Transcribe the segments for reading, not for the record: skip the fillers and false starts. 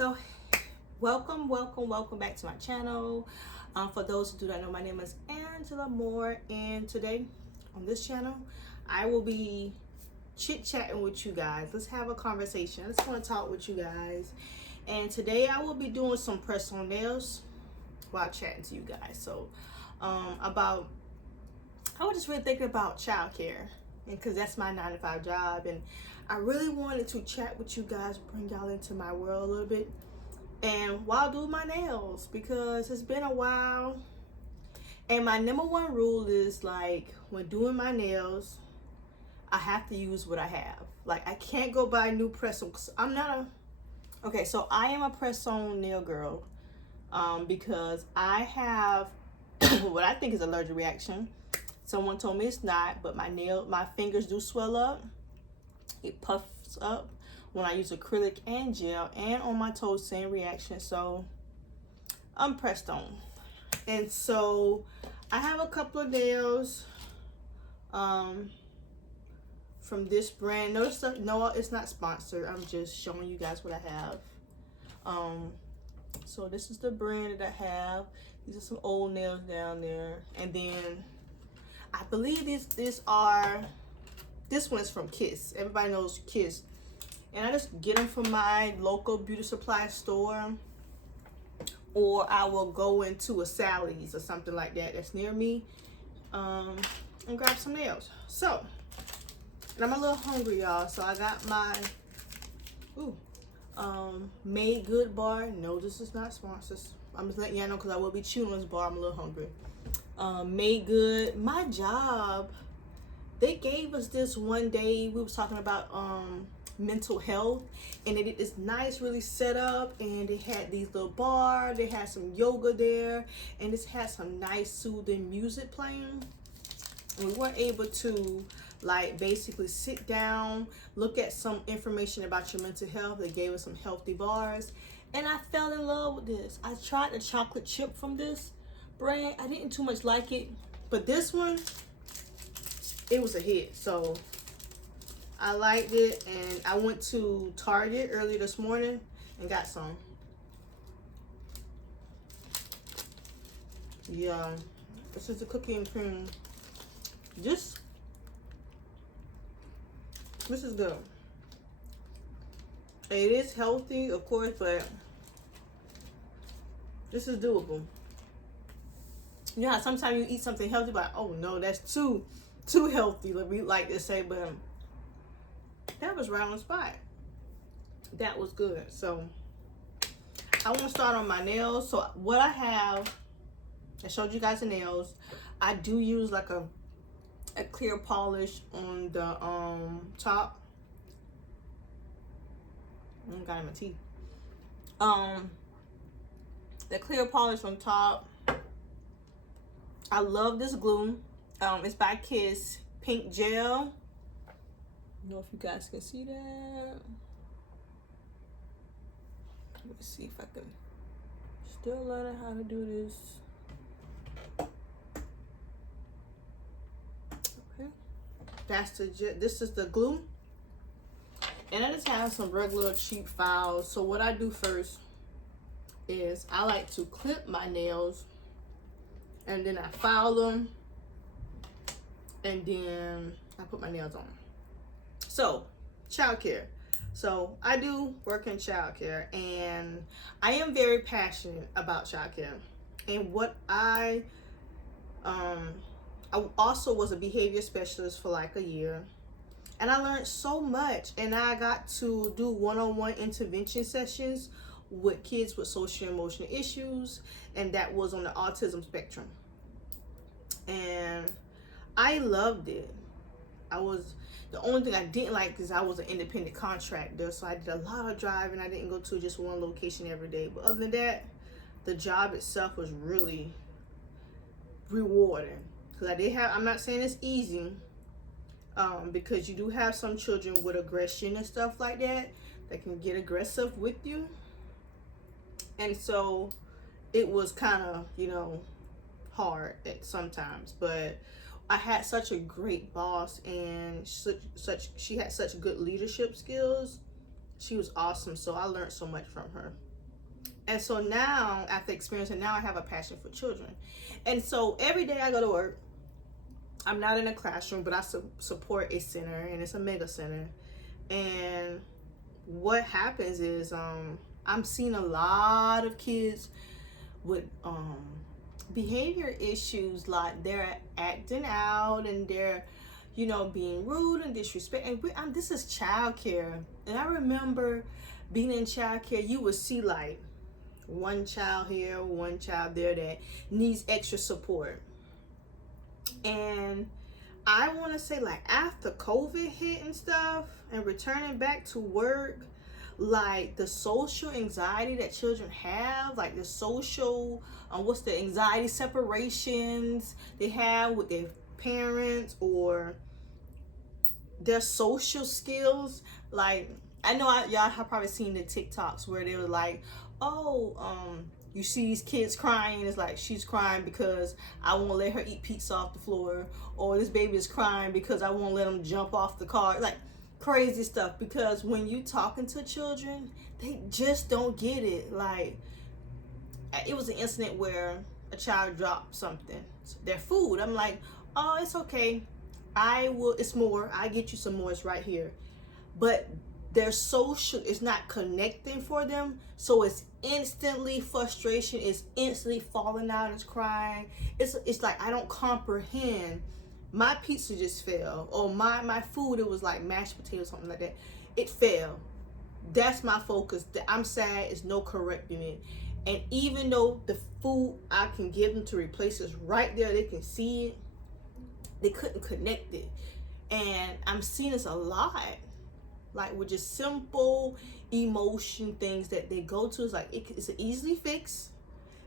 So welcome back to my channel. For those who do not know, my name is Angela Moore, and today on this channel I will be chit-chatting with you guys. Let's have a conversation. I just want to talk with you guys, and today I will be doing some press-on nails while chatting to you guys. So I was just really thinking about childcare, and because that's my 9-to-5 job, and I really wanted to chat with you guys, bring y'all into my world a little bit, and while doing my nails, because it's been a while. And my number one rule is, like, when doing my nails, I have to use what I have. Like, I can't go buy new press-on. I'm not a okay. So I am a press-on nail girl, because I have what I think is allergic reaction. Someone told me it's not, but my fingers do swell up. It puffs up when I use acrylic and gel, and on my toes, same reaction. So I'm pressed on. And so I have a couple of nails from this brand. No, it's not sponsored. I'm just showing you guys what I have. So this is the brand that I have. These are some old nails down there. And then I believe this one is from Kiss. Everybody knows Kiss. And I just get them from my local beauty supply store, or I will go into a Sally's or something like that that's near me, and grab some nails. So, and I'm a little hungry, y'all. So I got my Made Good bar. No, this is not sponsored. I'm just letting y'all know because I will be chewing this bar. I'm a little hungry. Made Good. My job, they gave us this one day. We was talking about mental health, and they did this nice, really set up, and they had these little bars. They had some yoga there, and this had some nice, soothing music playing. And we weren't able to, like, basically sit down, look at some information about your mental health. They gave us some healthy bars, and I fell in love with this. I tried the chocolate chip from this brand. I didn't too much like it, but this one, it was a hit. So I liked it, and I went to Target early this morning and got some. Yeah, this is the cookie and cream. This is good. It is healthy, of course, but this is doable. You know how sometimes you eat something healthy, but oh no, that's too healthy, like we like to say, but that was right on the spot. That was good. So I want to start on my nails. So what I have, I showed you guys the nails. I do use like a clear polish on the top. I got it in my teeth. The clear polish on top. I love this glue. It's by Kiss, pink gel. I don't know if you guys can see that. Let me see if I can still learning how to do this. Okay, that's this is the glue, and I just have some regular cheap files. So what I do first is I like to clip my nails, and then I file them, and then I put my nails on. So, childcare. So, I do work in childcare, and I am very passionate about childcare. And what I also was a behavior specialist for like a year, and I learned so much. And I got to do one-on-one intervention sessions with kids with social and emotional issues, and that was on the autism spectrum. And I loved it. The only thing I didn't like is I was an independent contractor, so I did a lot of driving. I didn't go to just one location every day. But other than that, the job itself was really rewarding. Because I'm not saying it's easy, because you do have some children with aggression and stuff like that can get aggressive with you. And so it was kind of, hard at sometimes. But I had such a great boss, and she had such good leadership skills. She was awesome. So I learned so much from her. And so now, after experiencing, now I have a passion for children. And so every day I go to work, I'm not in a classroom, but I support a center, and it's a mega center. And what happens is I'm seeing a lot of kids with behavior issues, like they're acting out and they're, you know, being rude and disrespectful. And this is childcare, and I remember being in childcare, you would see like one child here, one child there that needs extra support. And I want to say, like, after COVID hit and stuff and returning back to work, like the social anxiety that children have, like the social what's the anxiety separations they have with their parents, or their social skills. Like, I know y'all have probably seen the TikToks where they were like, oh, you see these kids crying, it's like, she's crying because I won't let her eat pizza off the floor, or this baby is crying because I won't let them jump off the car. Like, crazy stuff. Because when you talking to children, they just don't get it. Like, it was an incident where a child dropped something, their food. I'm like, oh, it's okay, it's more, I get you some more, it's right here. But their social is not connecting for them, so it's instantly frustration, it's instantly falling out, it's crying. It's like, I don't comprehend. My pizza just fell, or my food, it was like mashed potatoes, something like that, it fell. That's my focus. I'm sad, it's no correcting it. And even though the food I can give them to replace is right there, they can see it, they couldn't connect it. And I'm seeing this a lot, like with just simple emotion things that they go to. It's like, it's an easily fix,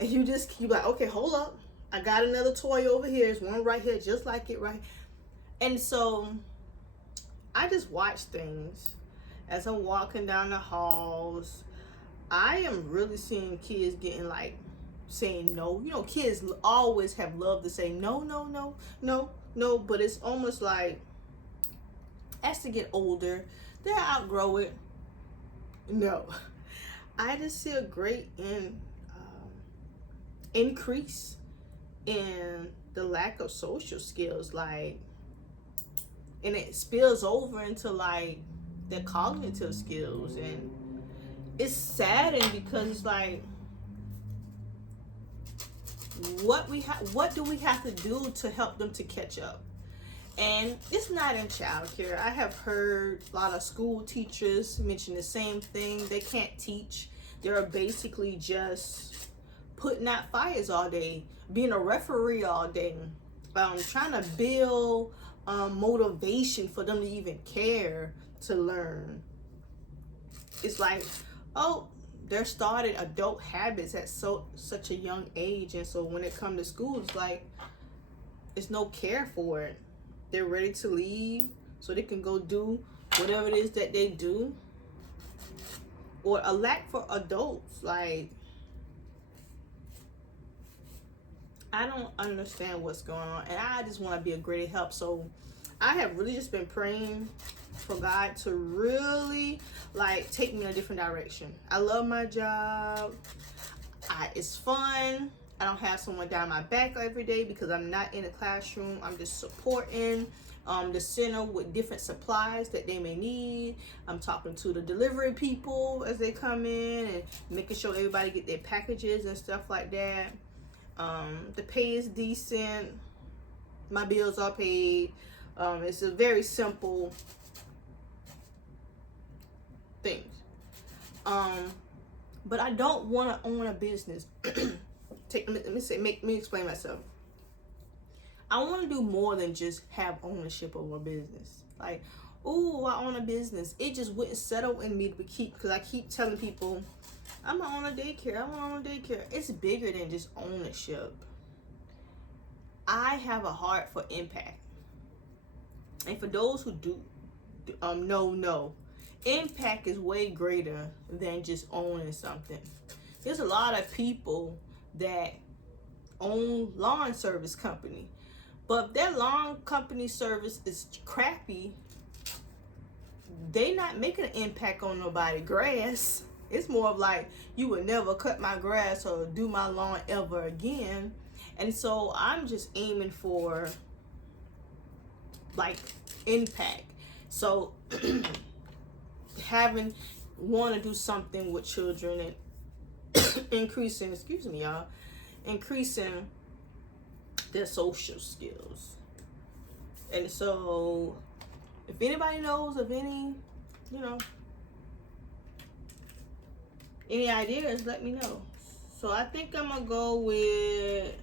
and you just keep like, okay, hold up, I got another toy over here, there's one right here just like it, right? And so I just watch things as I'm walking down the halls. I am really seeing kids getting like, saying no. You know, kids always have loved to say no, no, no, no, no, but it's almost like, as they get older, they outgrow it. No, I just see a great increase in the lack of social skills, like, and it spills over into like the cognitive skills. And it's saddening because it's like, what do we have to do to help them to catch up? And it's not in childcare. I have heard a lot of school teachers mention the same thing. They can't teach. They're basically just putting out fires all day, being a referee all day, trying to build motivation for them to even care to learn. It's like, oh, they're starting adult habits at such a young age. And so when it comes to school, it's like, it's no care for it. They're ready to leave so they can go do whatever it is that they do. Or a lack for adults. Like, I don't understand what's going on, and I just want to be a great help. So I have really just been praying for God to really like take me in a different direction. I love my job. It's fun. I don't have someone down my back every day because I'm not in a classroom. I'm just supporting the center with different supplies that they may need. I'm talking to the delivery people as they come in and making sure everybody get their packages and stuff like that. The pay is decent. My bills are paid. It's a very simple things. But I don't want to own a business. Let me explain myself. I want to do more than just have ownership of a business. Like, oh, I own a business. It just wouldn't settle in me because I keep telling people, I'm gonna own a daycare. I want to own a daycare. It's bigger than just ownership. I have a heart for impact. And for those who do know, impact is way greater than just owning something. There's a lot of people that own lawn service company, but if their lawn company service is crappy, they not making an impact on nobody. Grass, It's more of like, you would never cut my grass or do my lawn ever again. And so I'm just aiming for like impact. So having want to do something with children and increasing, excuse me y'all, increasing their social skills. And so if anybody knows of any, you know, any ideas, let me know. So I think I'm gonna go with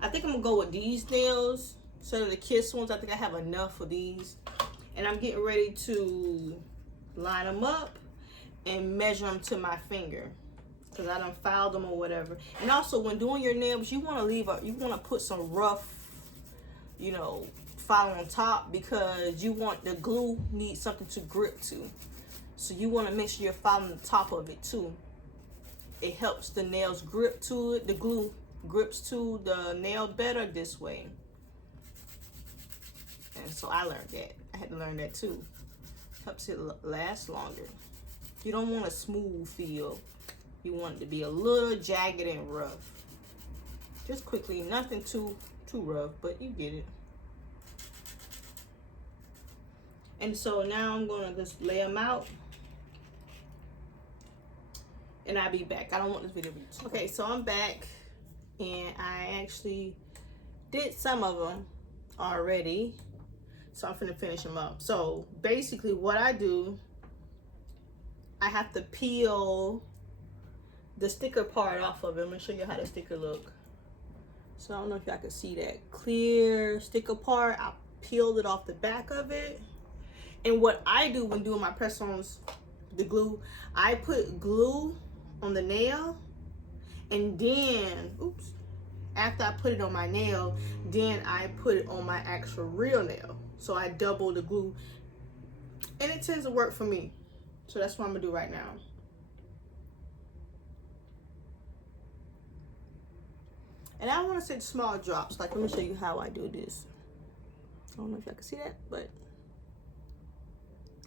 I think I'm gonna go with these nails. So the kiss ones, I think I have enough of these. And I'm getting ready to line them up and measure them to my finger, because I done filed them or whatever. And also, when doing your nails, you want to put some rough, you know, file on top, because you want the glue needs something to grip to. So you want to make sure you're filing the top of it too. It helps the nails grip to it. The glue grips to the nail better this way. And so I learned that. I had to learn that too. Helps it last longer. You don't want a smooth feel. You want it to be a little jagged and rough. Just quickly, nothing too rough, but you get it. And so now I'm gonna just lay them out, and I'll be back. I don't want this video to be too. Okay, so I'm back, and I actually did some of them already. So I'm finna finish them up. So basically what I do, I have to peel the sticker part off of it. I'm gonna show you how the sticker look. So I don't know if y'all can see that clear sticker part. I peeled it off the back of it. And what I do when doing my press-ons, the glue, I put glue on the nail, and then, oops, after I put it on my nail, then I put it on my actual real nail. So I double the glue, and it tends to work for me. So that's what I'm gonna do right now. And I want to say small drops. Like, let me show you how I do this. I don't know if y'all can see that, but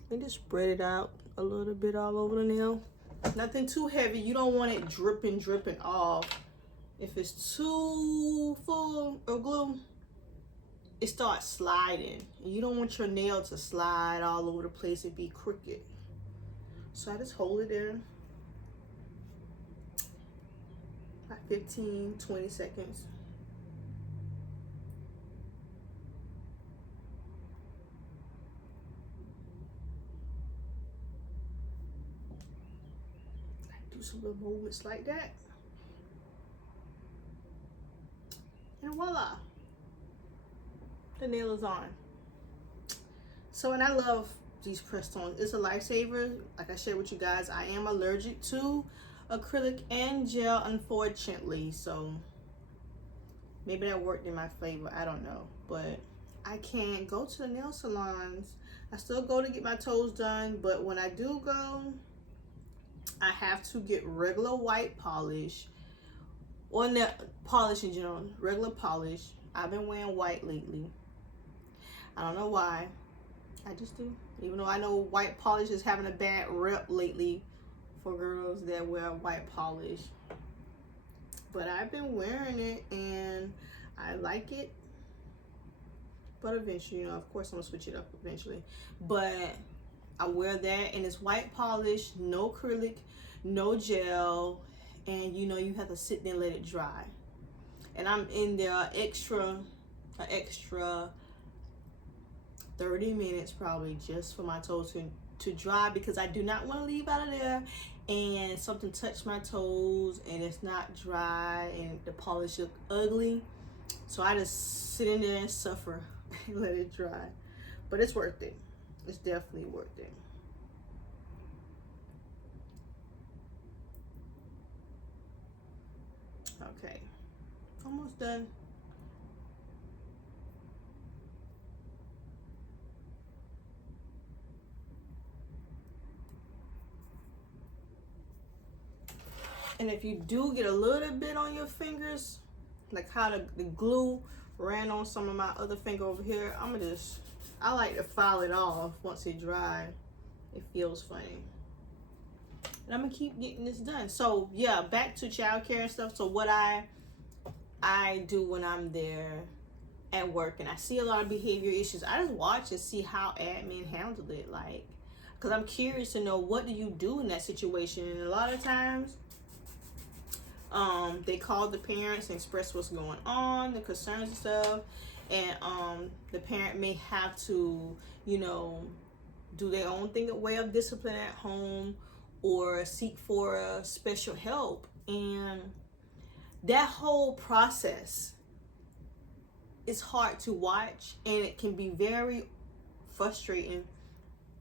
and just spread it out a little bit all over the nail. Nothing too heavy. You don't want it dripping off. If it's too full of glue, it starts sliding. And you don't want your nail to slide all over the place and be crooked. So I just hold it there. About 15, 20 seconds. Do some little movements like that. And voila, the nail is on. So, and I love these press-ons. It's a lifesaver. Like I shared with you guys, I am allergic to acrylic and gel, unfortunately. So maybe that worked in my favor. I don't know. But I can't go to the nail salons. I still go to get my toes done. But when I do go, I have to get regular white polish, or nail polish in general, regular polish. I've been wearing white lately. I don't know why. I just do. Even though I know white polish is having a bad rep lately for girls that wear white polish. But I've been wearing it and I like it. But eventually, you know, of course I'm gonna switch it up eventually. But I wear that, and it's white polish, no acrylic, no gel, and you know you have to sit there and let it dry. And I'm in there extra 30 minutes probably just for my toes to dry, because I do not want to leave out of there and something touch my toes and it's not dry and the polish look ugly. So I just sit in there and suffer and let it dry. But it's worth it. It's definitely worth it. Okay, almost done. And if you do get a little bit on your fingers, like how the glue ran on some of my other finger over here, I like to file it off once it dries. It feels funny. And I'm gonna keep getting this done. So yeah, back to childcare and stuff. So what I do when I'm there at work and I see a lot of behavior issues, I just watch and see how admin handled it. Like, because I'm curious to know, what do you do in that situation? And a lot of times they call the parents and express what's going on, the concerns and stuff, and the parent may have to, you know, do their own thing, a way of discipline at home, or seek for special help. And that whole process is hard to watch, and it can be very frustrating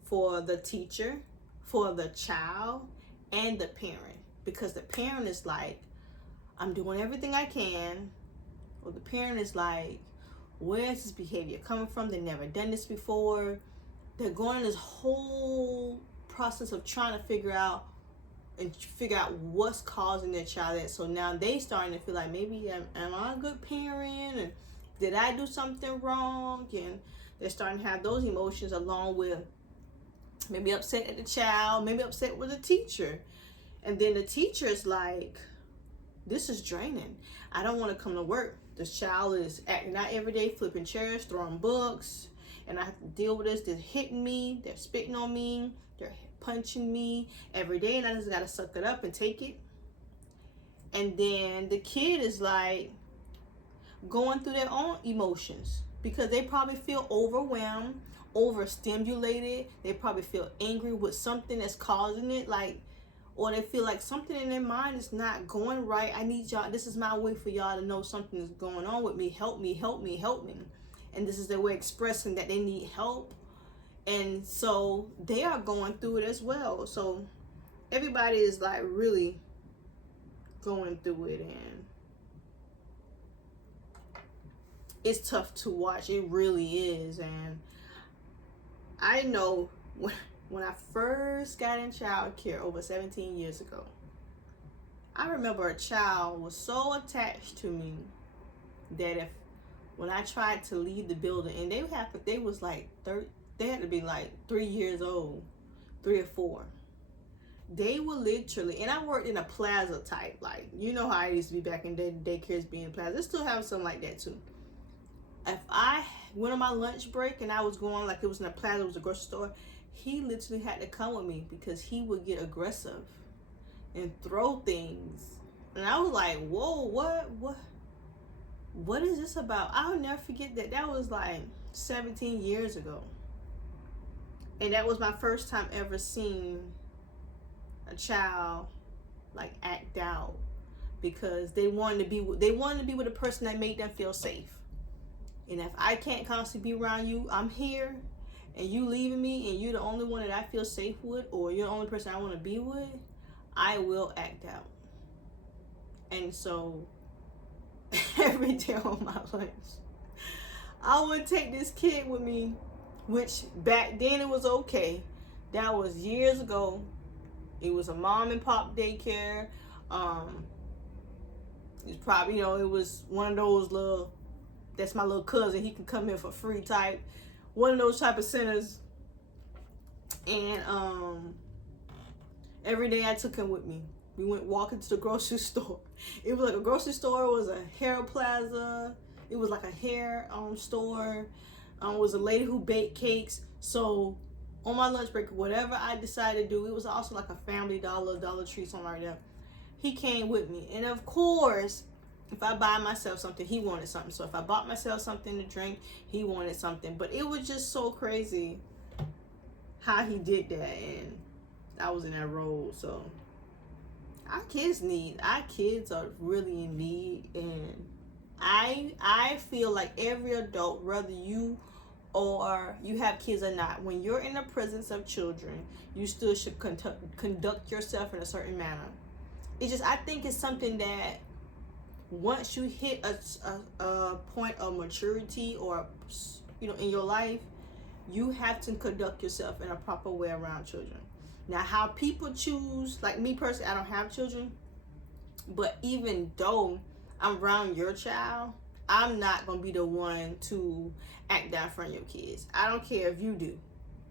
for the teacher, for the child, and the parent, because the parent is like, I'm doing everything I can, or the parent is like, where's this behavior coming from? They've never done this before. They're going this whole process of trying to figure out what's causing their child that. So now they starting to feel like, maybe am I a good parent, and did I do something wrong? And they're starting to have those emotions, along with maybe upset at the child, maybe upset with the teacher. And then the teacher is like, this is draining. I don't want to come to work. This child is acting out every day, flipping chairs, throwing books, and I have to deal with this. They're hitting me, they're spitting on me, they're punching me every day, and I just gotta suck it up and take it. And then the kid is like going through their own emotions, because they probably feel overwhelmed, overstimulated. They probably feel angry with something that's causing it, like, or they feel like something in their mind is not going right. I need y'all, this is my way for y'all to know something is going on with me. Help me, help me, help me. And this is their way of expressing that they need help. And so they are going through it as well. So everybody is like really going through it, and it's tough to watch. It really is. And I know when I first got in childcare over 17 years ago, I remember a child was so attached to me that when I tried to leave the building, and they was like they had to be like 3 years old, 3 or 4. They were literally, and I worked in a plaza type, like, you know how I used to be back in the day, daycares being plaza. They still have something like that too. If I went on my lunch break and I was going, like, it was in a plaza, it was a grocery store, he literally had to come with me, because he would get aggressive and throw things. And I was like, whoa, what is this about? I'll never forget that. That was like 17 years ago. And that was my first time ever seeing a child like act out, because they wanted to be with a person that made them feel safe. And if I can't constantly be around you, I'm here, and you leaving me, and you're the only one that I feel safe with, or you're the only person I want to be with, I will act out. And so every day on my lunch, I would take this kid with me, which back then it was okay. That was years ago. It was a mom and pop daycare. It's probably, it was one of those little, that's my little cousin, he can come here for free type, one of those type of centers. And every day I took him with me. We went walking to the grocery store. It was like a grocery store, it was a hair plaza, it was like a hair store. It was a lady who baked cakes. So on my lunch break, whatever I decided to do, it was also like a Family Dollar, Dollar Tree, something like that. He came with me. And of course, if I buy myself something, he wanted something. So if I bought myself something to drink, he wanted something. But it was just so crazy how he did that. And I was in that role. So our kids are really in need. And I feel like every adult, whether you have kids or not, when you're in the presence of children, you still should conduct yourself in a certain manner. It's just, I think it's something that once you hit a point of maturity, or in your life, you have to conduct yourself in a proper way around children. Now, how people choose, like me personally, I don't have children, but even though I'm around your child, I'm not gonna be the one to act down in front of your kids. I don't care if you do.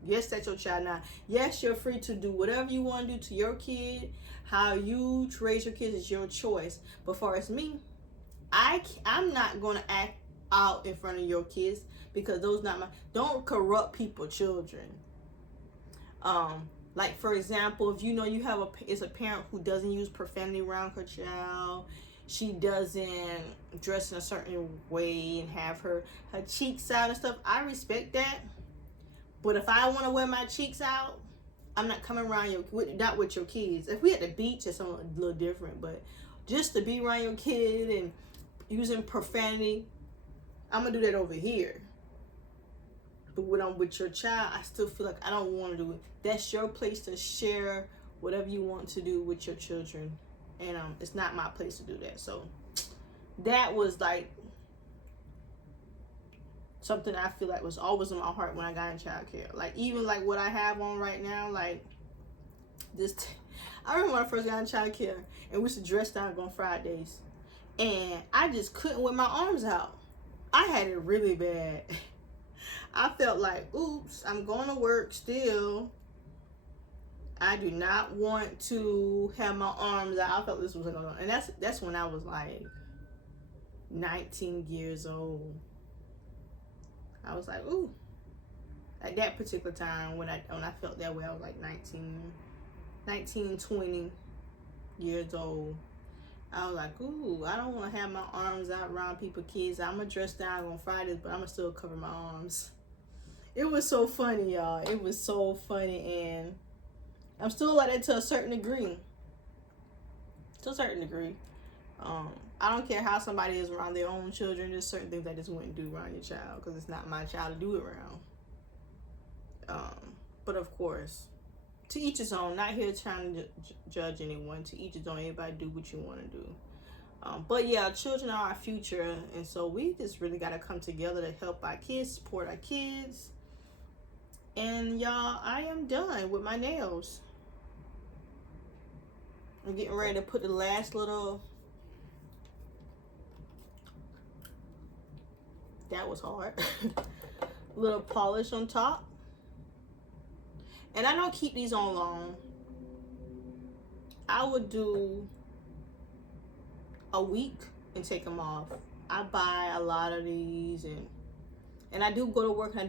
Yes, that's your child now. Yes, you're free to do whatever you want to do to your kid. How you raise your kids is your choice. But for as me, I'm not going to act out in front of your kids, because those not my, don't corrupt people's children. Like for example, if you know you have a parent who doesn't use profanity around her child, she doesn't dress in a certain way and have her cheeks out and stuff, I respect that. But if I want to wear my cheeks out, I'm not coming around not with your kids. If we at the beach, it's something a little different. But just to be around your kid and using profanity, I'm gonna do that over here. But when I'm with your child, I still feel like I don't want to do it. That's your place to share whatever you want to do with your children, and it's not my place to do that. So that was like something I feel like was always in my heart when I got in childcare. Like even like what I have on right now, like this. I remember when I first got in childcare, and we used to dress down on Fridays, and I just couldn't wear my arms out. I had it really bad. I felt like, oops, I'm going to work still. I do not want to have my arms out. I felt this was going on. And that's when I was like 19 years old. I was like, ooh. At that particular time, when I felt that way, I was like 19, 20 years old. I was like, ooh, I don't want to have my arms out around people's kids. I'm going to dress down on Fridays, but I'm going to still cover my arms. It was so funny, y'all. It was so funny, and I'm still like that to a certain degree. To a certain degree. I don't care how somebody is around their own children. There's certain things I just wouldn't do around your child, because it's not my child to do it around. But of course, to each his own. Not here trying to judge anyone. To each his own. Everybody do what you want to do. But yeah, children are our future, and so we just really got to come together to help our kids, support our kids. And y'all, I am done with my nails. I'm getting ready to put the last little, that was hard, little polish on top. And I don't keep these on long. I would do a week and take them off. I buy a lot of these, and I do go to work, and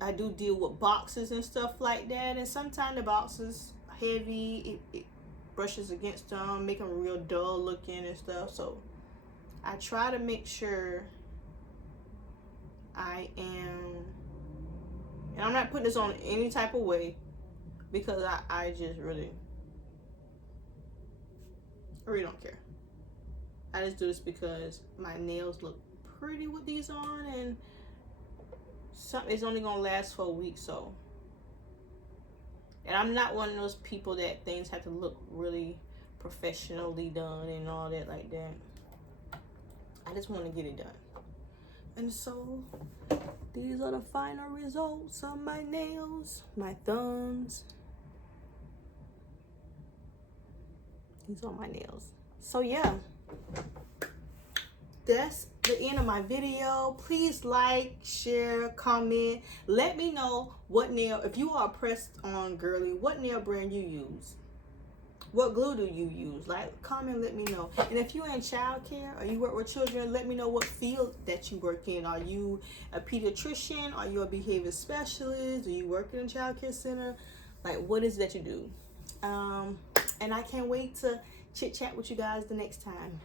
I do deal with boxes and stuff like that. And sometimes the boxes heavy, it brushes against them, make them real dull looking and stuff. So I try to make sure I am, and I'm not putting this on any type of way, because I just really don't care. I just do this because my nails look pretty with these on, and it's only gonna last for a week. So, and I'm not one of those people that things have to look really professionally done and all that like that. I just want to get it done. And so these are the final results of my nails, my thumbs. These are my nails. So yeah, that's the end of my video. Please like, share, comment. Let me know what nail, if you are pressed on girly, what nail brand you use. What glue do you use? Like, comment, let me know. And if you're in childcare or you work with children, let me know what field that you work in. Are you a pediatrician? Are you a behavior specialist? Do you work in a childcare center? Like, what is it that you do? And I can't wait to chit chat with you guys the next time.